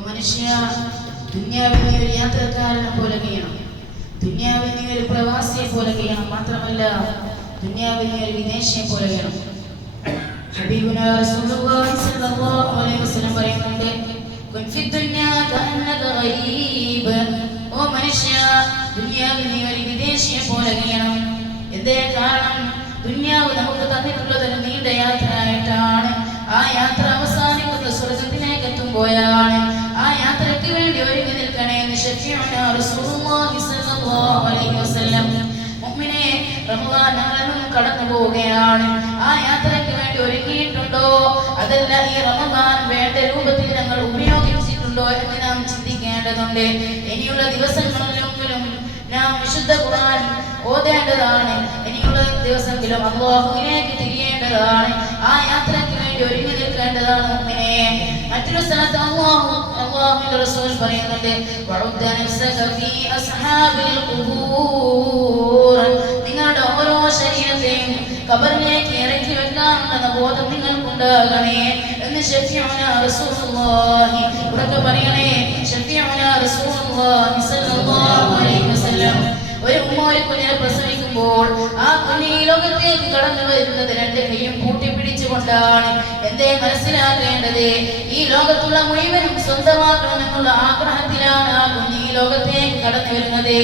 മനുഷ്യ ദുനിയാവിനെ ഒരു യാത്രക്കാരനെ പോലെ കഴിയണം, ദുനിയാവിനെ ഒരു പ്രവാസിയെ പോലെ കഴിയണം, മാത്രമല്ല ദുനിയാവിനെ ഒരു വിദേശിയെ പോലെ കഴിയണം. ഹബീബുനാ റസൂലുള്ളാഹി സ്വല്ലല്ലാഹു അലൈഹി വസല്ലം പറയുന്നുണ്ട്, കുൻ ഫി ദുനിയാ കഅന്നക ഗരീബ്. ഓ മനുഷ്യ, ദുനിയാവിനെ ഒരു വിദേശിയെ പോലെ കഴിയണം. എന്തേ കാരണം? ദുനിയാവ് നമുക്ക് തന്നിട്ടുള്ളത് ഒരു നീണ്ട യാത്രയായിട്ടാണ്. ആ യാത്ര അവസാനിക്കുന്ന സ്വർഗ്ഗത്തിലേക്ക് എത്തുമ്പോഴാണ്. ആ യാത്രയ്ക്ക് വേണ്ടി ഒരുങ്ങി നിൽക്കണേ എന്ന് ശഫീഉനാ റസൂലുള്ളാഹി സ്വല്ലല്ലാഹു അലൈഹി വസല്ലം. മുഅ്മിനേ, റമളാൻ ഞങ്ങളിൽ നിന്നും കടന്നു പോവുകയാണ്. ആ യാത്രയ്ക്ക് വേണ്ടി ഒരുങ്ങിയിട്ടുണ്ടോ? അതല്ല ഈ റമളാൻ വേണ്ട രൂപത്തിൽ ഞങ്ങൾ ഉപയോഗിച്ചിട്ടുണ്ടോ എന്ന് നാം ചിന്തിക്കേണ്ടതുണ്ട്. ഇനിയുള്ള ദിവസങ്ങളിലെങ്കിലും നാം വിശുദ്ധ ഖുർആൻ ഓതേണ്ടതാണ്. ഇനിയുള്ള ദിവസങ്ങളിലും അല്ലാഹുവിലേക്ക് തിരിയേണ്ടതാണ്. ആ യാത്രയ്ക്ക് വേണ്ടി ഒരുങ്ങി നിൽക്കേണ്ടതാണ് മുഅ്മിനേ. മറ്റൊരു സ്ഥലത്ത് അല്ലാഹുവിന്റെ റസൂൽ പറയുന്നുണ്ട്, വഉദ്ദ നഫ്സക ഫീ അസ്ഹാബിൽ ഖുബൂർ. നിങ്ങളുടെ ഓരോ ശരീരത്തെയും ഖബറിലേക്ക് ഇറക്കി വെക്കാനുണ്ടെന്ന ബോധം നിങ്ങൾക്കുണ്ടാകണേ എന്ന് ശഫീഉനാ റസൂലുള്ളാഹി ഉറക്കെ പറയണേ. ശഫീഉനാ റസൂലുള്ളാഹി സ്വല്ലല്ലാഹു അലൈഹി വസല്ലം. ഒരു ഉമ്മ ഒരു കുഞ്ഞിനെ പ്രസവിക്കുമ്പോൾ ആ കുഞ്ഞ് ഈ ലോകത്തേക്ക് കടന്നു വരുന്നത് രണ്ട് കൈയും കൂട്ടിപ്പിടിച്ചുകൊണ്ടാണ്. എന്തേ മനസ്സിലാക്കേണ്ടത്? ഈ ലോകത്തുള്ള മുഴുവനും സ്വന്തമാക്കണമെന്നുള്ള ആഗ്രഹത്തിലാണ് ആ കുഞ്ഞ് ഈ ലോകത്തേക്ക് കടന്നു വരുന്നത്.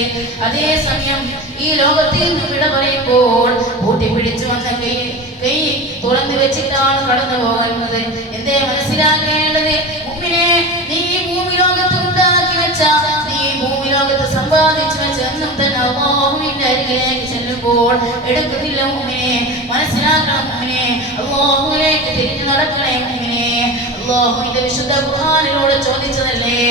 അതേസമയം ഈ ലോകത്തിൽ നിന്ന് വിട പറയുമ്പോൾ കൂട്ടിപ്പിടിച്ചു വന്ന കൈ തുറന്നു വെച്ചിട്ടാണ് കടന്നു പോകുന്നത്. എന്തേ മനസ്സിലാക്കേണ്ടത്? മുഅ്മിനേ, നീ ഭൂമി ലോകത്ത് ഉണ്ടാക്കി വെച്ച, നീ ഭൂമി ലോകത്ത് സമ്പാദിച്ചു വെച്ച എന്നും തന്നെ അല്ലാഹുവിന്റെ അരികിലേക്ക് ചെല്ലുമ്പോൾ എടുക്കുന്നില്ല മുഅ്മിനേ. മനസ്സിലാക്കണം മുഅ്മിനേ, അല്ലാഹുവിലേക്ക് തിരിഞ്ഞു നടക്കണേ മുഅ്മിനേ. അല്ലാഹുവിന്റെ വിശുദ്ധ ഖുർആനിലൂടെ ചോദിച്ചതല്ലേ,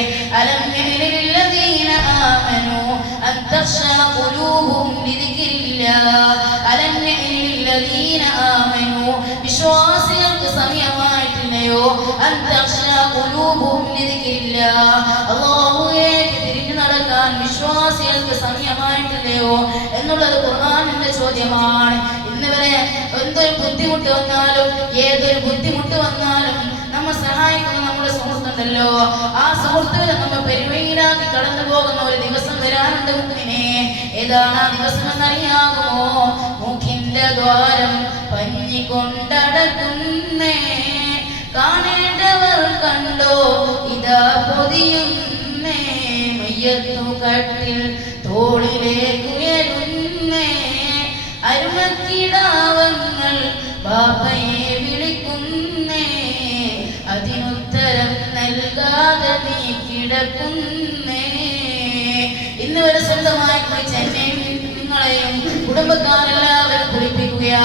അലം യഅനില്ലദീന ആമനൂ അൻ തഖ്ശഅ ഖുലൂബുഹും ലിദിക്രില്ലാഹ്. അലം യഅനില്ലദീന ആമനൂ, വിശ്വാസികൾക്ക് സമയമായിട്ടില്ലയോ? അൻ തഖ്ശഅ ഖുലൂബുഹും ലിദിക്രില്ലാഹ്, അല്ലാഹുവിലേക്ക് തിരിഞ്ഞു നടക്കാൻ വിശ്വാസികൾക്ക് സമയമായിട്ടില്ലയോ എന്നുള്ളത് ഖുർആനിന്റെ ചോദ്യമാണ്. ഇന്ന് വരെ എന്തൊരു ബുദ്ധിമുട്ട് വന്നാലും ഏതൊരു ബുദ്ധിമുട്ട് വന്നാലും നമ്മെ സഹായിക്കുന്ന നമ്മുടെ സുഹൃത്തുണ്ടല്ലോ, ആ സുഹൃത്തുക്കളെ നമ്മൾ പെരുവയിലാക്കി കടന്നു പോകുന്ന ഒരു ദിവസം വരാനുണ്ട് മുഅ്മിനേ. ഏതാണ് ആ ദിവസം എന്നറിയാമോ? മൂക്കിന്റെ ദ്വാരം പഞ്ഞിക്കൊണ്ടടക്കുന്നേ, കാണേണ്ടവർ കണ്ടോ ഇതാ പൊതിയുന്നേ, മയ്യത്തു കട്ടിൽ തോളിലേക്കുയരുന്നേ, അരുമക്കിടാവങ്ങൾ ബാപ്പയെ വിളിക്കുന്നേ, അതിനുത്തരം നൽകാതെ നീ കിടക്കുന്നേ. ഇന്ന് വരെ സ്വന്തമായി കുളിച്ച് എന്നെയും നിങ്ങളെയും കുടുംബക്കാരെല്ലാവരും കുളിപ്പിക്കുകയാ.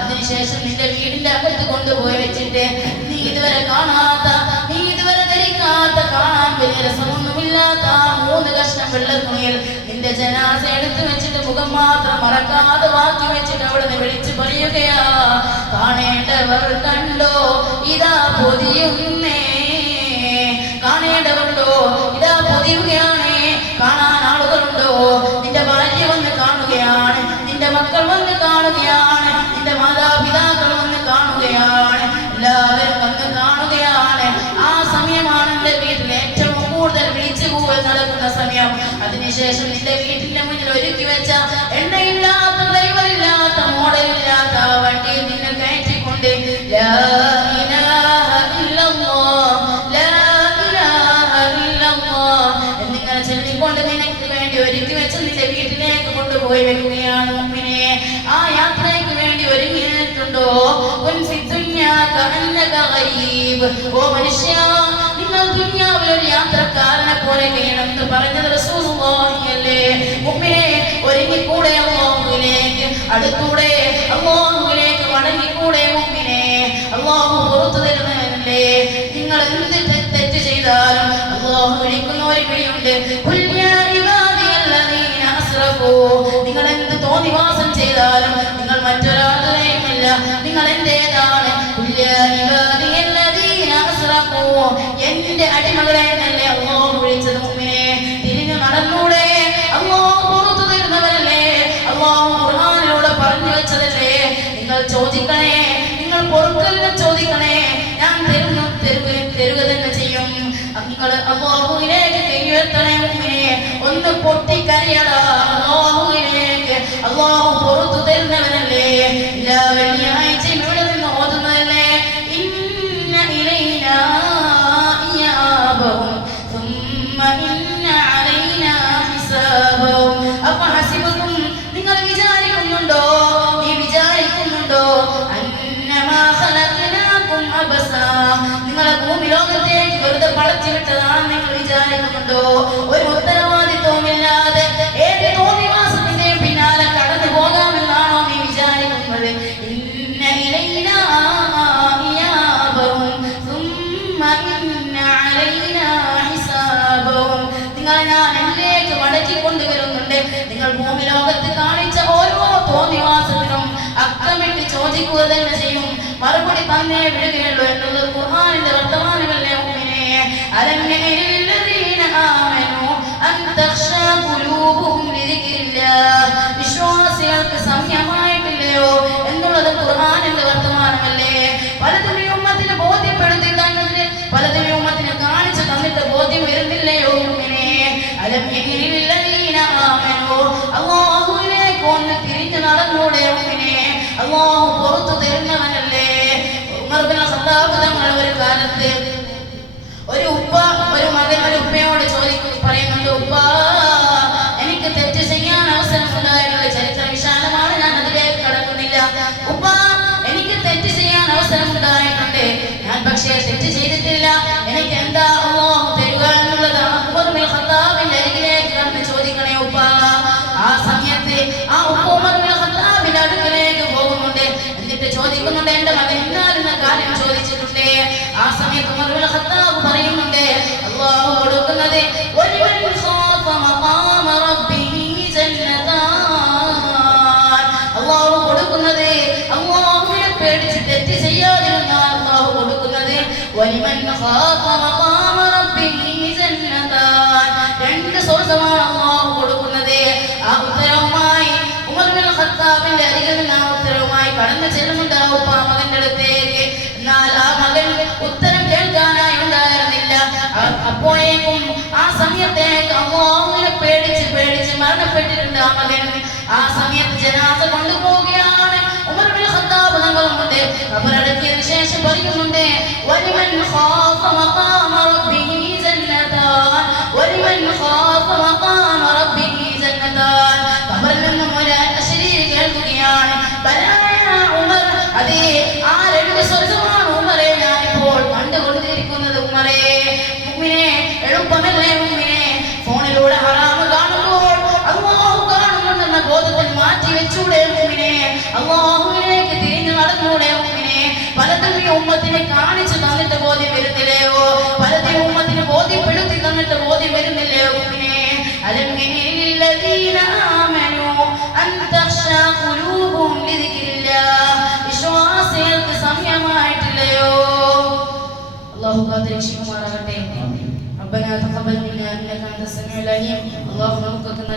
അതിനുശേഷം നിന്റെ വീടിന്റെ അകത്ത് കൊണ്ടുപോയി വെച്ചിട്ട് നീ ഇതുവരെ കാണാത്ത, നീ ഇതുവരെ ധരിക്കാത്ത, കാണാൻ വലിയ രസമൊന്നുമില്ലാത്ത 3 കഷ്ണം വെള്ള തുണിയിൽ നിന്റെ ജനാസ എടുത്തു വെച്ചിട്ട് മുഖം മാത്രം മറക്കാതെ ബാക്കി വെച്ചിട്ട് അവിടെ നിന്ന് വിളിച്ചു പറയുകയാ, കാണേണ്ടവർ കണ്ടോ ഇതാ പൊതിയുന്നേ, കാണേണ്ടവരുണ്ടോ ഇതാ പൊതിയുകയാണേ, കാണാൻ ആളുകളുണ്ടോ? നിന്റെ ഭാര്യ വന്ന് കാണുകയാണ്, നിന്റെ മക്കൾ വന്ന് കാണുകയാണ്, നിന്റെ മാതാപിതാക്കൾ വന്ന് കാണുകയാണ്, എല്ലാവരും വന്ന് കാണുകയാണ്. ആ സമയമാണ് നിന്റെ വീട്ടിൽ ഏറ്റവും കൂടുതൽ വിളിച്ചു കൂവൽ നടക്കുന്ന സമയം. അതിനുശേഷം നിന്റെ വീട്ടിന്റെ മുന്നിൽ ഒരുക്കി വെച്ച എണ്ണയില്ലാത്ത, ഡ്രൈവറില്ലാത്ത, മോഡലില്ലാത്ത വണ്ടിയിൽ നിന്നെ കയറ്റിക്കൊണ്ട് ലാ ഇലാഹ ഇല്ലല്ലാഹ്, ലാ ഇലാഹ ഇല്ലല്ലാഹ് എന്നിങ്ങനെ ചൊല്ലിക്കൊണ്ട് നിനക്ക് വേണ്ടി ഒരുക്കി വെച്ച് നിന്റെ വീട്ടിലേക്ക് കൊണ്ടുപോയി വെക്കുകയാണ് മുഅ്മിനേ. ആ യാത്രയ്ക്ക് വേണ്ടി ഒരുങ്ങിയിട്ടുണ്ടോ? കുൻ ഫി ദുനിയാ കഅന്നക ഗരീബ്. ഓ മനുഷ്യ, നിങ്ങൾ ദുനിയാവിൽ ഒരു യാത്രക്കാരനെ പോലെ കഴിയണമെന്ന് പറഞ്ഞത് റസൂലുള്ളാഹി അല്ലേ? മുഅ്മിനേ, ഒരുങ്ങിക്കൂടെ അല്ലാഹുവിലേക്ക്, അടുത്തൂടെ അല്ലാഹുവിലേക്ക് മടങ്ങിക്കൂടെ മുഅ്മിനേ? അല്ലാഹു പുറത്തു തരുന്നവനല്ലേ? നിങ്ങൾ എന്ത് തെറ്റ് ചെയ്താലും അല്ലാഹു വിളിക്കുന്ന ഒരു വിളിയുണ്ട്, ഖുൽ യാ ഇബാദിയല്ലദീന അസ്റഫൂ. നിങ്ങൾ എന്ത് തോന്നിവാസം ചെയ്താലും നിങ്ങൾ മറ്റൊരാളുടെയുമല്ല, നിങ്ങൾ എന്റേതാണ്. ഖുൽ യാ ഇബാദിയല്ലദീന അസ്റഫൂ, എന്റെ അടിമകളെ എന്നല്ലേ അല്ലാഹു വിളിച്ചത് മുഅ്മിനേ. തിരിഞ്ഞു നടന്നൂടെ? അല്ലാഹു പുറത്തു തരുന്നവനല്ലേ? അല്ലാഹു ഖുർആനിലൂടെ പറഞ്ഞു വെച്ചതല്ലേ? നിങ്ങൾ ചോദിക്കണേ, നിങ്ങൾ പൊറുക്കലിനെ ചോദിക്കണേ, ഞാൻ തരുക തന്നെ ചെയ്യും. നിങ്ങൾ നിങ്ങൾ അല്ലാഹുവിലേക്ക് കൈയുയർത്തണേ മുഅ്മിനേ. ഒന്ന് പൊട്ടിക്കരയടാ അല്ലാഹുവിലേക്ക്. അല്ലാഹു പുറത്തു തരുന്നവനല്ലേ. എല്ലാ വെള്ളിയാഴ്ചയും ഇവിടെ നിന്ന് ഓതുന്നതല്ലേ. ഇന്ന ഇലൈനാ ഇയാബഹും ثم إن علينا حسابهم. അഫഹസിബതും നിങ്ങൾ വിചാരിക്കുന്നുണ്ടോ, നീ വിചാരിക്കുന്നുണ്ടോ അന്നമാ ഖലഖനാകും അബസാ, നിങ്ങളെ ഭൂമി ലോകത്തേക്ക് വെറുതെ പടച്ചു വിട്ടതാണ് നിങ്ങൾ വിചാരിക്കുന്നുണ്ടോ? ഒരു ഉത്തരവാദിത്വമില്ലാതെ ഏത് തോന്നിവാസത്തിന്റെ പിന്നാലെ കടന്നു പോകാമെന്നാണോ നീ വിചാരിക്കുന്നത്? ഇന്ന ഇലൈനാ ഇയാബഹും ثم إن علينا حسابهم. നിങ്ങളെ ഞാൻ എന്നിലേക്ക് മടക്കി കൊണ്ടുവരുന്നുണ്ട്. നിങ്ങൾ ഭൂമി ലോകത്ത് കാണിച്ച ഓരോ തോന്നിവാസത്തിനും അക്കമിട്ട് ചോദിക്കുക തന്നെ ചെയ്യും. മറുപടി തന്നേ വിടുകയുള്ളൂ എന്നുള്ളത് ഖുർആനിന്റെ വർത്തമാനമല്ലേ മുഅ്മിനേ. അലം യഅനില്ലദീന ആമനൂ അൻ തഖ്ശാ ഖുലൂബുഹും ലിദിക്രില്ലാഹ്. വിശ്വാസികൾക്ക് സമയമായിട്ടില്ലയോ എന്നുള്ളത് ഖുർആനിന്റെ വർത്തമാനമല്ലേ. പലതും ഈ ഉമ്മത്തിനെ ബോധ്യപ്പെടുത്തി തന്നിട്ട്, പലതും ഈ ഉമ്മത്തിനെ കാണിച്ചു തന്നിട്ട് ബോധ്യം വരുന്നില്ലയോ മുഅ്മിനേ. അലം യഅനില്ലദീന ആമനൂ, അല്ലാഹുവിലേക്ക് ഒന്ന് തിരിഞ്ഞു നടന്നൂടെ മുഅ്മിനേ. അല്ലാഹു പുറത്തു തരുന്നവനല്ലേ. ഉമർ ഇബ്നു ഖത്താബ് തങ്ങൾ ഒരു കാലത്ത് ഒരു മകൻ ഒരു ഉപ്പയോട് പറയുന്നുണ്ട്, ഉപ്പ എനിക്ക് തെറ്റ് ചെയ്യാൻ അവസരം ഉണ്ടായിട്ടുള്ള ചരിത്ര വിശാലമാണ്, ഞാൻ അതിലേക്ക് കടക്കുന്നില്ല. ഉപ്പ എനിക്ക് തെറ്റ് ചെയ്യാൻ അവസരം ഉണ്ടായിട്ടുണ്ട്, ഞാൻ പക്ഷേ തെറ്റ് ചെയ്തിട്ടില്ല, എനിക്ക് എന്താ അല്ലാഹു തരുക എന്നുള്ളതാണ്. ഉമർ ഇബ്നു ഖത്താബിന്റെ അരികിലേക്ക് കടന്ന് ചോദിക്കണേ ഉപ്പ. ആ സമയത്ത് ആ ഉപ്പ ഉമർ ഇബ്നു ഖത്താബിന്റെ അടുക്കലേക്ക് പോകുന്നുണ്ട്. എന്നിട്ട് ചോദിക്കുന്നുണ്ട്, എന്റെ മകൻ ഇന്നാലിന്ന കാര്യം ചോദിച്ചിട്ടുണ്ട്. ആ സമയത്ത് ഉമർ ഇബ്നു ഖത്താബ് പറയുന്നുണ്ട്, അല്ലാഹു കൊടുക്കുന്നത് വലിമൻ ഖാഫ മഖാമ റബ്ബിഹി ജന്നതാൻ. അല്ലാഹു കൊടുക്കുന്നത് അല്ലാഹുവിനെ പേടിച്ച് തെറ്റ് ചെയ്യാതിരുന്നാൽ അല്ലാഹു കൊടുക്കുന്നത് വലിമൻ ഖാഫ മഖാമ റബ്ബിഹി ജന്നതാൻ. രണ്ട് സ്വർഗ്ഗമാണ് അല്ലാഹു കൊടുക്കുന്നത്. ആ ഉത്തരവുമായി ഉമർ ഇബ്നു ഖത്താബിന്റെ അരികിൽ നിന്ന് ആ ഉത്തരവുമായി കടന്നു ചെല്ലുന്നുണ്ട് ആ ഉപ്പ മകന്റെ അടുത്തേക്ക്. എന്നാൽ ആ മകൻ ഉത്തരം കേൾക്കാനായി ഉണ്ടായിരുന്നില്ല. അപ്പോഴേക്കും ആ സമയത്തേക്ക് അല്ലാഹുവിനെ പേടിച്ച് മരണപ്പെട്ടിട്ടുണ്ട് ആ മകൻ. ആ സമയത്ത് ജനാസ കൊണ്ടുപോവുകയാണ്. ഉമർ ഇബ്നു ഖത്താബ് തങ്ങളുമുണ്ട്. ഖബറടക്കിയതിനു ശേഷം പറയുന്നുണ്ട്, വലിമൻ ഖാഫ മഖാമ റബ്ബിഹി ജന്നതാൻ, വലിമൻ ഖാഫ മഖാമ റബ്ബിഹി ജന്നതാൻ. ഖബറിൽ നിന്നും ഒരു അശരീരി കേൾക്കുകയാണ്, ബലായ ഉമർ, അതേ ആ രണ്ട് സ്വർഗ്ഗമാണ് ഉമറേ ഞാനിപ്പോൾ കണ്ടുകൊണ്ടിരിക്കുന്നത്. ഉമറേ മുഅ്മിനേ, എളുപ്പമല്ലേ മുഅ്മിനേ? ഫോണിലൂടെ ഹറാമ് കാണുമ്പോൾ അല്ലാഹു കാണുന്നുണ്ടെന്ന ബോധത്തിൽ മാറ്റി വെച്ചൂടെ മുഅ്മിനേ? അല്ലാഹുവിലേക്ക് തിരിഞ്ഞു നടന്നൂടെ മുഅ്മിനേ? പലതും ഈ ഉമ്മത്തിനെ കാണിച്ചു തന്നിട്ട് ബോധ്യം വരുന്നില്ലയോ? പലതും ഉമ്മത്തിനെ ബോധ്യപ്പെടുത്തി തന്നിട്ട് ബോധ്യം വരുന്നില്ലയോ മുഅ്മിനേ? അലം യഅനില്ലദീന ആമനൂ അൻ തഖ്ശാ ഖുലൂബുഹും ലിദിക്രില്ലാഹ്. വിശ്വാസികൾക്ക് സമയമായിട്ടില്ലയോ? അല്ലാഹു കാത്തിരക്ഷിക്കുമാറാകട്ടെ. ربنا تقبل منا انك انت السميع العليم. اللهم